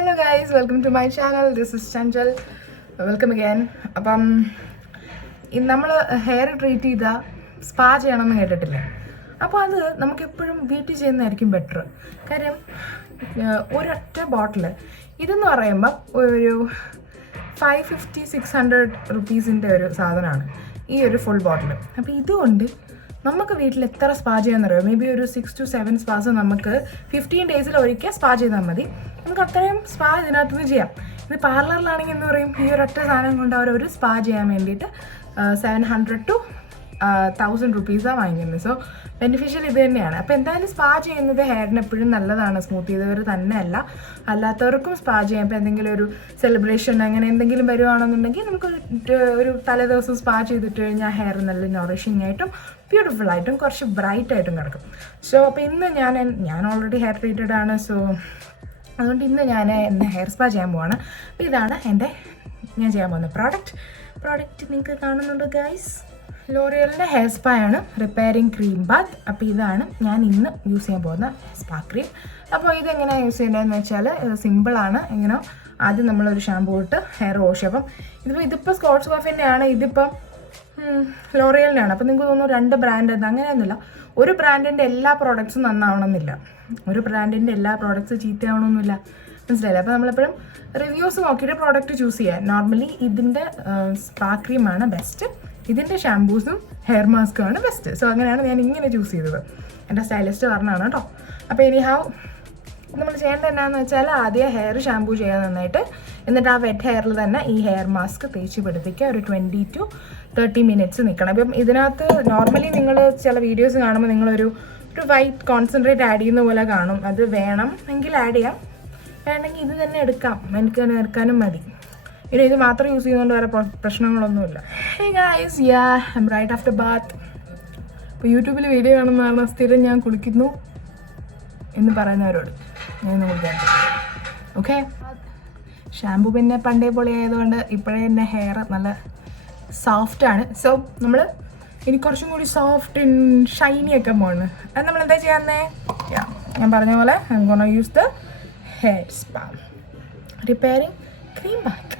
Hello guys, welcome to my channel. This is Chanchal. Welcome again. അപ്പം നമ്മൾ hair treat ചെയ്താൽ spa ചെയ്യണമെന്ന് കേട്ടിട്ടില്ലേ? അപ്പോൾ അത് നമുക്കെപ്പോഴും വീട്ടിൽ ചെയ്യുന്നതായിരിക്കും ബെറ്റർ. കാര്യം ഒരൊറ്റ ബോട്ടിൽ ഇതെന്ന് പറയുമ്പോൾ ഒരു 550-600 റുപ്പീസിൻ്റെ ഒരു സാധനമാണ് ഈ ഒരു ഫുൾ ബോട്ടിൽ. അപ്പോൾ ഇതുകൊണ്ട് നമുക്ക് വീട്ടിൽ എത്ര സ്പാ ചെയ്യാമെന്നറിയോ? മേ ബി ഒരു 6 to 7 സ്പാസ് നമുക്ക് 15 ഡേയ്സിൽ ഒരിക്കൽ സ്പാ ചെയ്താൽ മതി. നമുക്ക് അത്രയും സ്പാ ഇതിനകത്തുനിന്ന് ചെയ്യാം. ഇത് പാർലറിലാണെങ്കിൽ എന്ന് പറയും ഈ ഒരൊറ്റ സാധനം കൊണ്ട് അവർ ഒരു സ്പാ ചെയ്യാൻ വേണ്ടിയിട്ട് 700 to 1000 റുപ്പീസാണ് വാങ്ങിക്കുന്നത്. സോ ബെനിഫിഷ്യൽ ഇത് തന്നെയാണ്. അപ്പോൾ എന്തായാലും സ്പാ ചെയ്യുന്നത് ഹെയറിന് എപ്പോഴും നല്ലതാണ്. സ്മൂത്ത് ചെയ്തവർ തന്നെയല്ല, അല്ലാത്തവർക്കും സ്പാ ചെയ്യാം. ഇപ്പോൾ എന്തെങ്കിലും ഒരു സെലിബ്രേഷൻ അങ്ങനെ എന്തെങ്കിലും വരുവാണെന്നുണ്ടെങ്കിൽ നമുക്ക് ഒരു തലേദിവസം സ്പാ ചെയ്തിട്ട് കഴിഞ്ഞാൽ ഹെയർ നല്ല നോറിഷിംഗ് ആയിട്ടും ബ്യൂട്ടിഫുൾ ആയിട്ടും കുറച്ച് ബ്രൈറ്റ് ആയിട്ടും കിടക്കും. സോ അപ്പോൾ ഇന്ന് ഞാൻ ഓൾറെഡി ഹെയർ ട്രീറ്റഡ് ആണ്. സോ അതുകൊണ്ട് ഇന്ന് ഞാൻ എന്നെ ഹെയർ സ്പാ ചെയ്യാൻ പോവാണ്. അപ്പോൾ ഇതാണ് ഞാൻ ചെയ്യാൻ പോകുന്ന പ്രോഡക്റ്റ് നിങ്ങൾക്ക് കാണുന്നുണ്ട് ഗൈസ്. ലോറിയലിൻ്റെ ഹെയർ സ്പാ ആണ് റിപ്പയറിങ് ക്രീം ബാത്ത്. അപ്പോൾ ഇതാണ് ഞാൻ ഇന്ന് യൂസ് ചെയ്യാൻ പോകുന്ന സ്പാ ക്രീം. അപ്പോൾ ഇതെങ്ങനെയാണ് യൂസ് ചെയ്യേണ്ടതെന്ന് വെച്ചാൽ സിമ്പിളാണ്. ഇങ്ങനെ ആദ്യം നമ്മളൊരു ഷാമ്പൂ ഇട്ട് ഹെയർ വാഷ്. അപ്പം ഇതിപ്പോൾ സ്കോച്ച് കോഫിൻ്റെ ആണ്, ഇതിപ്പം ലോറിയലിൻ്റെ ആണ്. അപ്പോൾ നിങ്ങൾക്ക് തോന്നുന്നു 2 ബ്രാൻഡ് എന്ന് അങ്ങനെയൊന്നുമില്ല. ഒരു ബ്രാൻഡിൻ്റെ എല്ലാ പ്രോഡക്റ്റ്സും നന്നാവണമെന്നില്ല, ഒരു ബ്രാൻഡിൻ്റെ എല്ലാ പ്രോഡക്റ്റ്സ് ചീത്തയാവണമെന്നില്ല. മനസ്സിലായില്ലേ? അപ്പോൾ നമ്മളെപ്പോഴും റിവ്യൂസ് നോക്കിയിട്ട് പ്രോഡക്റ്റ് ചൂസ് ചെയ്യുക. നോർമലി ഇതിൻ്റെ സ്പാ ക്രീമാണ് ബെസ്റ്റ്, ഇതിൻ്റെ ഷാമ്പൂസും ഹെയർ മാസ്കും ആണ് ബെസ്റ്റ്. സോ അങ്ങനെയാണ് ഞാൻ ഇങ്ങനെ ചൂസ് ചെയ്തത്. എൻ്റെ സ്റ്റൈലിസ്റ്റ് പറഞ്ഞാണ് കേട്ടോ. അപ്പോൾ ഇനി നമ്മൾ ചെയ്യേണ്ടത് എന്നാന്ന് വെച്ചാൽ ആദ്യം ഹെയർ ഷാമ്പൂ ചെയ്യാൻ നന്നായിട്ട്, എന്നിട്ട് ആ വെറ്റ് ഹെയറിൽ തന്നെ ഈ ഹെയർ മാസ്ക് തേച്ച് പിടിപ്പിക്കുക. ഒരു 20 to 30 മിനിറ്റ്സ് നിൽക്കണം. അപ്പം ഇതിനകത്ത് നോർമലി നിങ്ങൾ ചില വീഡിയോസ് കാണുമ്പോൾ നിങ്ങളൊരു വൈറ്റ് കോൺസെൻട്രേറ്റ് ആഡ് ചെയ്യുന്ന പോലെ കാണും. അത് വേണം എങ്കിൽ ആഡ് ചെയ്യാം, വേണമെങ്കിൽ ഇത് തന്നെ എടുക്കാം, എടുക്കാനും മതി. ഇനി ഇത് മാത്രം യൂസ് ചെയ്യുന്നതുകൊണ്ട് വേറെ പ്രശ്നങ്ങളൊന്നുമില്ല. Hey guys, I'm right after bath. ഇപ്പോൾ യൂട്യൂബിൽ വീഡിയോ കാണുന്നതാണ് സ്ഥിരം ഞാൻ കുളിക്കുന്നു എന്ന് പറയുന്നവരോട് ഞാൻ ഇന്ന് കുളിക്കാൻ. ഓക്കെ, ഷാമ്പു പിന്നെ പണ്ടേ പൊളി ആയതുകൊണ്ട് ഇപ്പോഴേ എൻ്റെ ഹെയർ നല്ല സോഫ്റ്റാണ്. സോ നമ്മൾ ഇനി കുറച്ചും കൂടി സോഫ്റ്റ് ഷൈനി ഒക്കെ പോകണം. അത് നമ്മൾ എന്താ ചെയ്യാന്നേ? ഞാൻ പറഞ്ഞ പോലെ I'm gonna use the hair spa repairing cream bath.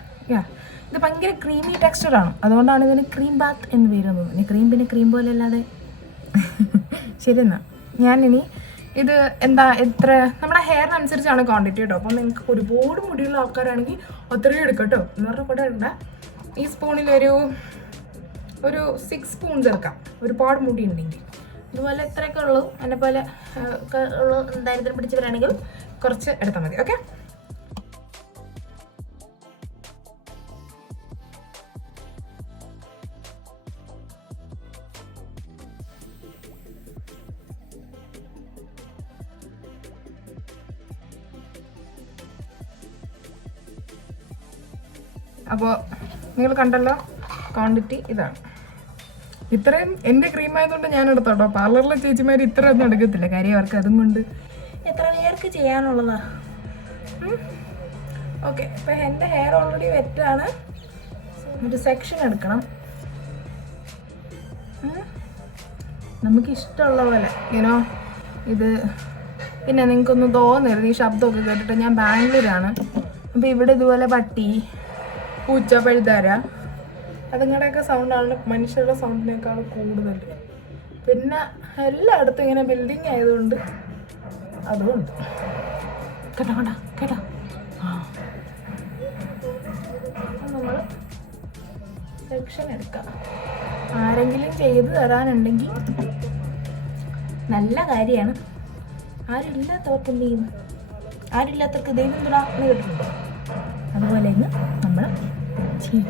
ഇത് ഭയങ്കര ക്രീമി ടെക്സ്ചറാണ്, അതുകൊണ്ടാണ് ഇതിന് ക്രീം ബാത്ത് എന്ന് പേര് വന്നത്. ഇനി പിന്നെ ക്രീം പോലെ അല്ലാതെ. ശരി എന്നാൽ ഞാനിനി ഇത് എത്ര നമ്മുടെ ഹെയറിനനുസരിച്ചാണ് ക്വാണ്ടിറ്റി കേട്ടോ. അപ്പം നിങ്ങൾക്ക് ഒരുപാട് മുടിയുള്ള ആൾക്കാരാണെങ്കിൽ അത്രയും എടുക്കാം കേട്ടോ. എന്ന് പറഞ്ഞാൽ കൂടെ ഇടണ്ട. ഈ സ്പൂണിൽ ഒരു 6 സ്പൂൺസ് എടുക്കാം, ഒരുപാട് മുടി ഉണ്ടെങ്കിൽ. ഇതുപോലെ ഇത്രയൊക്കെ ഉള്ളൂ, എന്നെ പോലെ ദരിദ്രം പിടിച്ചവരാണെങ്കിൽ കുറച്ച് എടുത്താൽ മതി. ഓക്കെ, അപ്പോൾ നിങ്ങൾ കണ്ടല്ലോ ക്വാണ്ടിറ്റി ഇതാണ്. ഇത്രയും എൻ്റെ ക്രീം ആയതുകൊണ്ട് ഞാൻ എടുത്തോട്ടോ. പാർലറിലെ ചേച്ചിമാർ ഇത്ര ഒന്നും എടുക്കത്തില്ല, കാര്യം അവർക്ക് അതും കൊണ്ട് എത്ര പേർക്ക് ചെയ്യാനുള്ളതാ. ഓക്കെ, ഇപ്പം എൻ്റെ ഹെയർ ഓൾറെഡി വെറ്റാണ്. ഒരു സെക്ഷൻ എടുക്കണം, നമുക്കിഷ്ടമുള്ള പോലെ. യുനോ ഇത് പിന്നെ നിങ്ങൾക്കൊന്ന് തോന്നരുത് ഈ ശബ്ദമൊക്കെ കേട്ടിട്ട്. ഞാൻ ബാംഗ്ലൂരാണ്. അപ്പോൾ ഇവിടെ ഇതുപോലെ പട്ടി, പൂച്ച, പഴുതാര അതുങ്ങളുടെയൊക്കെ സൗണ്ടാണ് മനുഷ്യരുടെ സൗണ്ടിനേക്കാൾ കൂടുതൽ. പിന്നെ എല്ലായിടത്തും ഇങ്ങനെ ബിൽഡിങ് ആയതുകൊണ്ട് അതുകൊണ്ട് കേട്ടോ നമ്മൾ സെക്ഷൻ എടുക്കാം. ആരെങ്കിലും ചെയ്ത് തരാനുണ്ടെങ്കിൽ നല്ല കാര്യമാണ്. ആരില്ലാത്തവർക്ക് എന്ത് ചെയ്യുന്നു? ആരില്ലാത്തവർക്ക് ദൈവം തുടാ എന്ന് കേട്ടിട്ടുണ്ടോ? അതുപോലെ ഇന്ന് നമ്മൾ ചെയ്യും.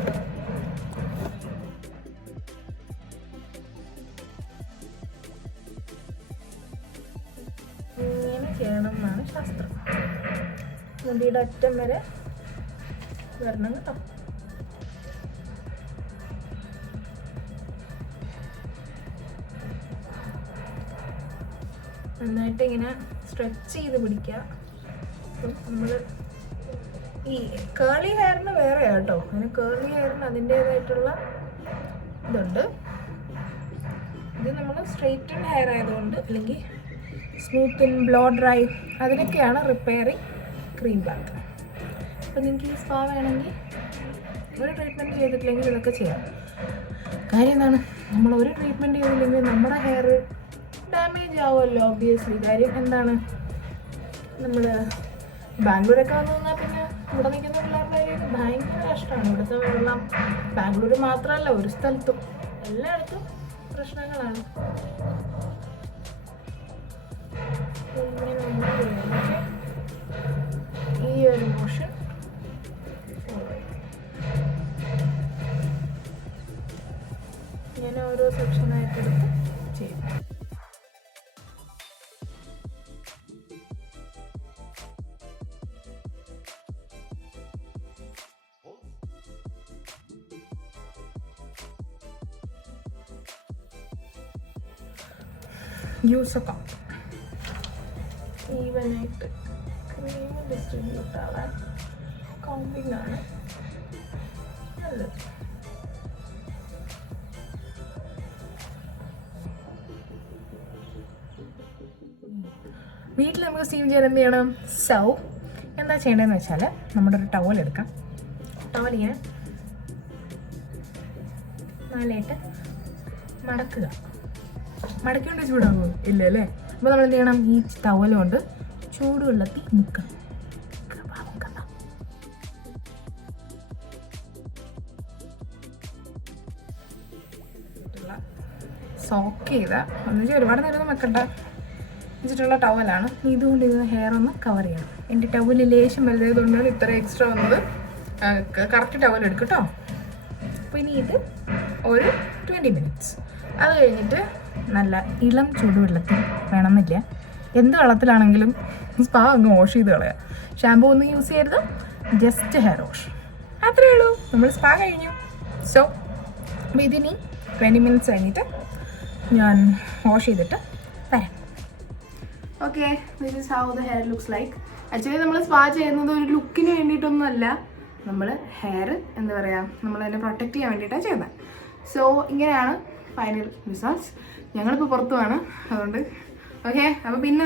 ഇങ്ങനെ ചെയ്യണം എന്നാണ് ശാസ്ത്രം. മുടിയുടെ അറ്റം വരെ വരണം കേട്ടോ. നന്നായിട്ട് ഇങ്ങനെ സ്ട്രെച്ച് ചെയ്ത് പിടിക്കുക. നമ്മൾ ഈ കേളി ഹെയറിന് വേറെ കേട്ടോ. അങ്ങനെ കേളി ഹെയറിന് അതിൻ്റേതായിട്ടുള്ള ഇതുണ്ട്. ഇത് നമ്മൾ സ്ട്രെയിറ്റൻ ഹെയർ ആയതുകൊണ്ട്, അല്ലെങ്കിൽ സ്മൂത്ത് ബ്ലോ ഡ്രൈ, അതിനൊക്കെയാണ് റിപ്പയറിങ് ക്രീം ബാത്ത്. അപ്പോൾ നിങ്ങൾക്ക് ഈ സ്പാ വേണമെങ്കിൽ ഒരു ട്രീറ്റ്മെൻറ്റ് ചെയ്തിട്ടില്ലെങ്കിൽ ഇതൊക്കെ ചെയ്യാം. കാര്യം എന്താണ്, നമ്മൾ ഒരു ട്രീറ്റ്മെൻറ്റ് ചെയ്തില്ലെങ്കിൽ നമ്മുടെ ഹെയർ ഡാമേജ് ആവുമല്ലോ ഒബ്വിയസ്ലി. കാര്യം എന്താണ്, നമ്മൾ ബാംഗ്ലൂരൊക്കെ വന്നു നിന്നാൽ പിന്നെ ഇവിടെ നിൽക്കുന്ന പിള്ളേരുടെ കാര്യം ഭയങ്കര കഷ്ടമാണ്. ഇവിടുത്തെ വെള്ളം ബാംഗ്ലൂർ മാത്രമല്ല, ഒരു സ്ഥലത്തും എല്ലായിടത്തും പ്രശ്നങ്ങളാണ്. ഈ ഒരു മോഷൻ ഞാൻ ഓരോ സെക്ഷനായിട്ട് എടുത്ത് ചെയ്യും. യൂസ് ഒക്കെ ഈവനായിട്ട് ക്രീം ഡിസ്ട്രിബ്യൂട്ട് ആവാൻ കോമ്പിംഗ് ആണ് നല്ലത്. വീട്ടിൽ നമുക്ക് സ്റ്റീം ചെയ്യാൻ എന്ത് ചെയ്യണം? എന്താ ചെയ്യേണ്ടതെന്ന് വെച്ചാൽ നമ്മുടെ ഒരു ടവൽ എടുക്കാം. ടവൽ ഇങ്ങനെ നാലായിട്ട് മടക്കുക. മടക്കേണ്ട ചൂടാകുമോ? ഇല്ല അല്ലേ? അപ്പോൾ നമ്മൾ എന്ത് ചെയ്യണം? ഈ ടവൽ കൊണ്ട് ചൂടുവെള്ളത്തിൽ മുക്കണം. സോക്ക് ചെയ്ത എന്നുവെച്ചാൽ ഒരുപാട് നേരം വെക്കണ്ട വെച്ചിട്ടുള്ള ടവലാണ്. ഇതുകൊണ്ട് ഇത് ഹെയർ ഒന്ന് കവർ ചെയ്യണം. എൻ്റെ ടവല് ലേശം വലുതായതുകൊണ്ടാണ് ഇത്ര എക്സ്ട്രാ വന്നത്. കറക്റ്റ് ടവൽ എടുക്കും കേട്ടോ. അപ്പോൾ ഇനി ഇത് ഒരു 20 മിനിറ്റ്സ്. അത് കഴിഞ്ഞിട്ട് നല്ല ഇളം ചൂടുവെള്ളത്തിൽ വേണമെന്നില്ല, എന്ത് വെള്ളത്തിലാണെങ്കിലും സ്പാ അങ്ങ് വാഷ് ചെയ്ത് കളയുക. ഷാമ്പൂ ഒന്നും യൂസ് ചെയ്യരുത്, ജസ്റ്റ് ഹെയർ വാഷ്, അത്രയേ ഉള്ളൂ. നമ്മൾ സ്പാ കഴിഞ്ഞു. സോ ഇതിനി 20 മിനിറ്റ്സ് കഴിഞ്ഞിട്ട് ഞാൻ വാഷ് ചെയ്തിട്ട് തരാം. Okay, this is how the hair looks like. Actually നമ്മൾ സ്പാ ചെയ്യുന്നത് ഒരു ലുക്കിന് വേണ്ടിയിട്ടൊന്നുമല്ല, നമ്മൾ ഹെയർ എന്താ പറയുക, നമ്മൾ അതിനെ പ്രൊട്ടക്റ്റ് ചെയ്യാൻ വേണ്ടിയിട്ടാണ് ചെയ്യുന്നത്. സോ ഇങ്ങനെയാണ് ഫൈനൽ റിസൾട്ട്സ്. ഞങ്ങളിപ്പോൾ പുറത്തുമാണ്, അതുകൊണ്ട് ഓക്കെ. അപ്പോൾ പിന്നെ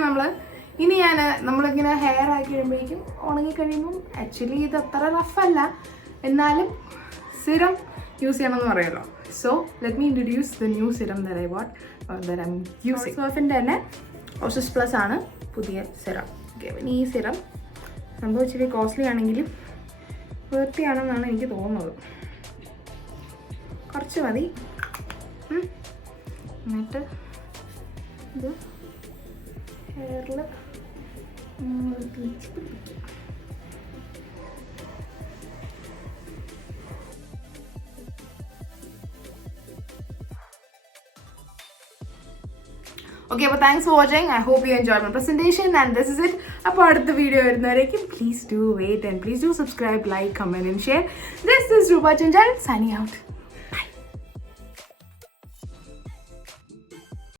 നമ്മളിങ്ങനെ ഹെയർ ആക്കി കഴിയുമ്പോഴേക്കും ഉണങ്ങിക്കഴിയുമ്പം ആക്ച്വലി ഇത് അത്ര റഫല്ല, എന്നാലും സിറം യൂസ് ചെയ്യണമെന്ന് പറയുമല്ലോ. So let me introduce the new serum that I what that I'm using. സോഫിൻ്റെ തന്നെ OSIS പ്ലസ് ആണ് പുതിയ സിറം. ഓക്കെ, പിന്നെ ഈ സിറം സംഭവം ഇച്ചിരി കോസ്റ്റ്ലി ആണെങ്കിലും വൃത്തിയാണെന്നാണ് എനിക്ക് തോന്നുന്നത്. കുറച്ച് മതി. എന്നിട്ട് ഇത് ഹെയറിൽ തേച്ച് പിടിപ്പിക്കുക. Okay, but thanks for watching. I hope you enjoyed my presentation, and this is it. അപ്പോൾ അടുത്ത video വരുന്നവരേക്കും please do wait and please do subscribe, like, comment and share. This is Rupa Chanjal signing out.